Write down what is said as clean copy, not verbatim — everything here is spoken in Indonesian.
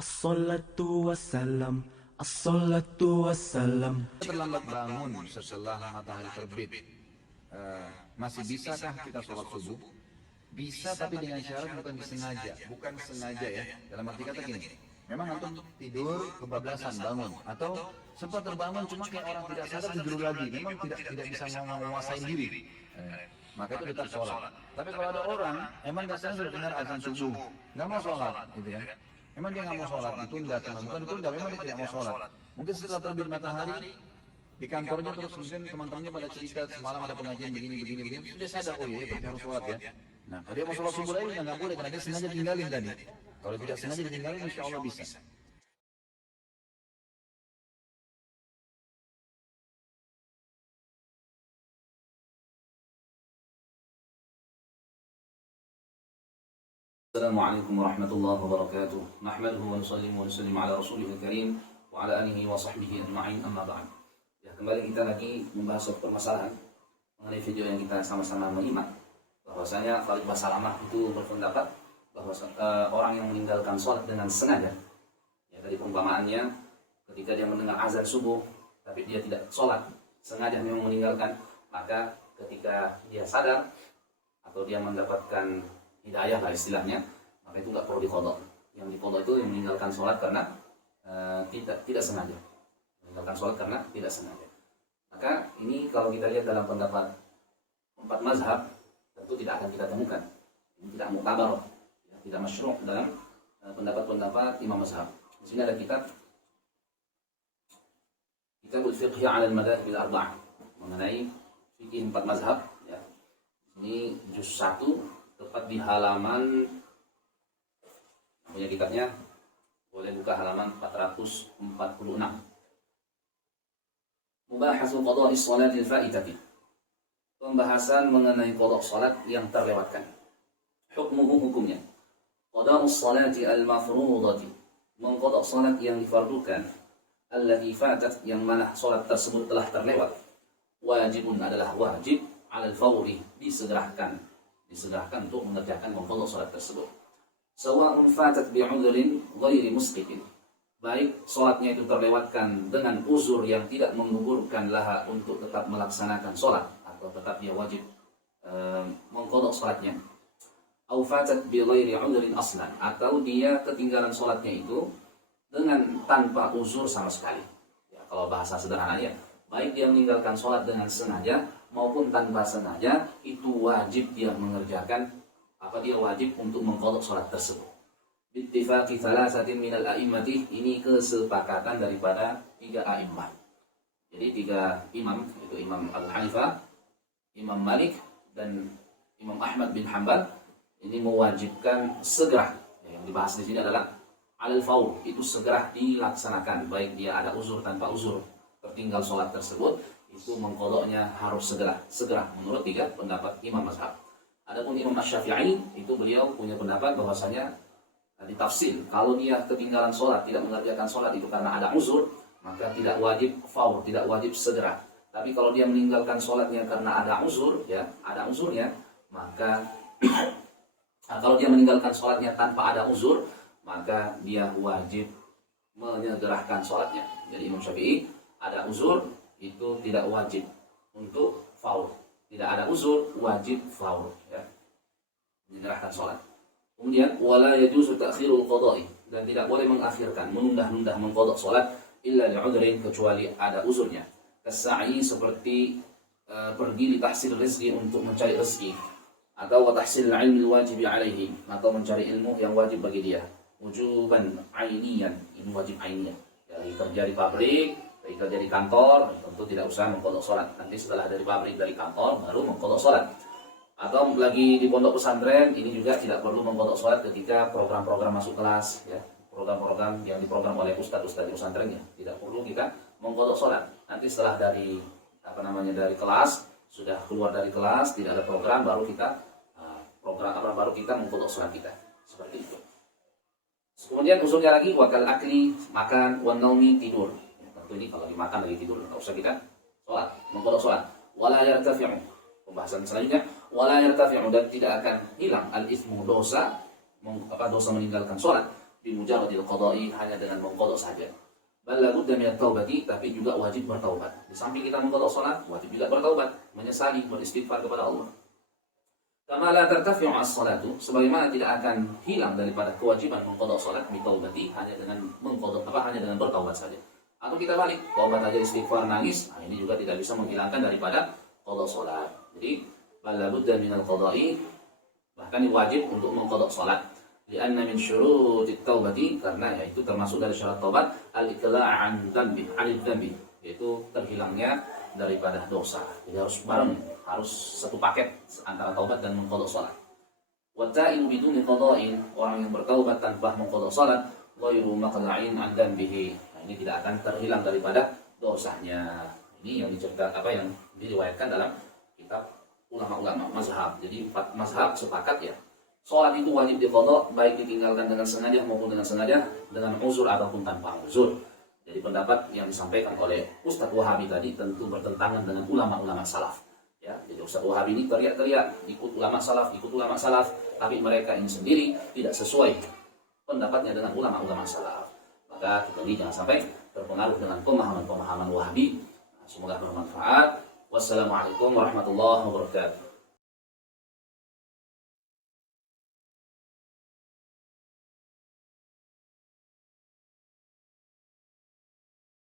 Assalatu wassalam, assalatu wassalam. Terlambat bangun setelah matahari terbit, masih bisakah kita sholat subuh? Bisa, tapi dengan syarat bukan disengaja, bukan sengaja ya. Dalam arti kata gini, memang antum tidur kebablasan bangun, atau sempat terbangun cuma kayak orang tidak sadar tidur lagi, memang tidak bisa menguasai diri, maka itu tetap sholat. Tapi kalau ada orang emang dasarnya sudah dengar azan subuh, nggak mau sholat, gitu ya. Memang dia nggak mau sholat, ditunda, bukan ditunda, memang dia tidak mau sholat. Mungkin setelah terbit matahari di kantornya terus kemudian teman-temannya pada cerita semalam ada pengajian begini, sudah sadar, oh iya berarti harus sholat ya. Nah kalau dia mau sholat subuh lagi nggak boleh karena dia sengaja tinggalin tadi. Kalau tidak sengaja ditinggalin insya Allah bisa. Assalamualaikum warahmatullahi wabarakatuh. Nahmaduhu wa nusallimu wa nusallim ala rasulihil karim wa ala alihi wa sahbihi ajma'in, amma ba'd. Ya, kembali kita lagi membahas permasalahan mengenai video yang kita sama-sama menyimak, bahwasanya Khalid Basalamah itu berpendapat bahwa orang yang meninggalkan sholat dengan sengaja, ya dari perumpamaannya ketika dia mendengar azan subuh tapi dia tidak sholat, sengaja memang meninggalkan, maka ketika dia sadar atau dia mendapatkan hidayah lah istilahnya, maka itu nggak perlu diqadha. Yang diqadha itu yang meninggalkan sholat karena tidak sengaja, meninggalkan sholat karena tidak sengaja. Maka ini kalau kita lihat dalam pendapat 4 mazhab, tentu tidak akan kita temukan, ini tidak muktabar, ya, tidak masyru' dalam pendapat-pendapat imam mazhab. Di sini ada Kitabul Fiqh 'ala al-Madhahib al-Arba'ah mengenai fikih 4 mazhab, ya. Ini juz 1 tepat di halaman, punya kitabnya boleh buka halaman 446. Mubahasu qada'is salatil fa'itati, pembahasan mengenai qada' salat yang terlewatkan. Hukmuhu, hukumnya. Qada'us salati al-mafrudati, mengqada' salat yang difardukan, allati fatat, yang mana salat tersebut telah terlewat. Wajibun, adalah wajib, 'alal fawri, disegerakan untuk mengerjakan mengqadha salat tersebut. Sawa'un fatat bi'udhrin ghairi musqitin, baik salatnya itu terlewatkan dengan uzur yang tidak menggugurkan laha untuk tetap melaksanakan salat, atau tetap dia wajib mengqadha salatnya. Au fatat bi ghairi 'udhrin aslan, atau dia ketinggalan salatnya itu dengan tanpa uzur sama sekali. Ya, kalau bahasa sederhananya, baik dia meninggalkan salat dengan sengaja maupun tanpa sengaja, itu wajib dia mengerjakan, dia wajib untuk mengqadha salat tersebut. Bittifaqi thalathatin minal a'immati, ini kesepakatan daripada 3 a'immah. Jadi 3 imam, yaitu Imam Abu Hanifah, Imam Malik, dan Imam Ahmad bin Hanbal, ini mewajibkan segera. Yang dibahas di sini adalah alal faur, itu segera dilaksanakan, baik dia ada uzur tanpa uzur, tertinggal salat tersebut, itu mengqadhanya harus segera menurut 3 pendapat imam mazhab. Adapun Imam Asy-Syafi'i, itu beliau punya pendapat bahwasanya ditafsir, kalau dia ketinggalan sholat, tidak mengerjakan sholat itu karena ada uzur, maka tidak wajib faur, tidak wajib segera. Tapi kalau dia meninggalkan sholatnya karena ada uzur, ya, ada uzurnya, maka kalau dia meninggalkan sholatnya tanpa ada uzur, maka dia wajib menyegerakan sholatnya. Jadi Imam Syafi'i, ada uzur itu tidak wajib untuk faur, tidak ada uzur wajib faur, ya, menyegerakan sholat. Kemudian wala yajuzu ta'khirul qada'i, dan tidak boleh mengakhirkan, menunda-nunda mengqadha salat illa li'udhrin, kecuali ada uzurnya. Kasai, seperti pergi li tahsil rezeki, untuk mencari rezeki, atau wa tahsil ilmi wajib alaihi, atau mencari ilmu yang wajib bagi dia. Wujuban ainiyan, ini wajib ainiyan. Dari kerja di pabrik, dari kerja di kantor, tentu tidak usah mengqadha salat. Nanti setelah dari pabrik, dari kantor, baru mengqadha salat. Atau lagi di pondok pesantren, ini juga tidak perlu mengqadha salat ketika program-program masuk kelas, ya, program-program yang diprogram oleh ustaz-ustaz di pesantren, ya, tidak perlu kita mengqadha salat. Nanti setelah dari dari kelas, sudah keluar dari kelas, tidak ada program, baru kita baru kita mengqadha salat kita. Seperti itu. Kemudian usulnya lagi, wakal akli, makan, wan naumi, tidur. Ya, tentu ini kalau dimakan lagi tidur, enggak usah kita salat, mengqadha salat. Wala yartafi'u, pembahasan selanjutnya, wala yartafi'u, dan tidak akan hilang al-itsmu, dosa meninggalkan sholat, bimujarradil qada'i, hanya dengan mengqada saja. Bal la budda minat taubati, tapi juga wajib bertaubat. Di samping kita mengqada salat, wajib juga bertaubat, menyesali, beristighfar kepada Allah. Kama la tartafi'u as-salatu, sebagaimana tidak akan hilang daripada kewajiban mengqada salat bitaubati, hanya dengan hanya dengan bertaubat saja. Atau kita balik, taubat aja istighfar nangis, nah ini juga tidak bisa menghilangkan daripada qada salat. Jadi bal la budda minal qada'i, bahkan wajib untuk mengqada salat. Lianna min syurutit taubati, karena yaitu termasuk dari syarat taubat al-iqla'an dzambi, 'anil dzambi, yaitu terhilangnya daripada dosa. Jadi harus bareng, harus satu paket antara taubat dan mengqada salat. Wa ta'ibu biduni qada'in, orang yang bertaubat tanpa mengqada salat, ghairu maqla'in 'an dzambihi, ini tidak akan terhilang daripada dosanya. Ini yang diceritakan, yang diriwayatkan dalam kitab ulama-ulama mazhab. Jadi empat mazhab sepakat ya, sholat itu wajib diqadha, baik ditinggalkan dengan sengaja maupun dengan sengaja, dengan uzur ataupun tanpa uzur. Jadi pendapat yang disampaikan oleh Ustadz Wahabi tadi tentu bertentangan dengan ulama-ulama salaf. Ya, jadi Ustadz Wahabi ini teriak-teriak ikut ulama salaf, tapi mereka ini sendiri tidak sesuai pendapatnya dengan ulama-ulama salaf. Maka kita ini jangan sampai terpengaruh dengan pemahaman-pemahaman Wahabi. Semoga bermanfaat. Wassalamualaikum warahmatullahi wabarakatuh.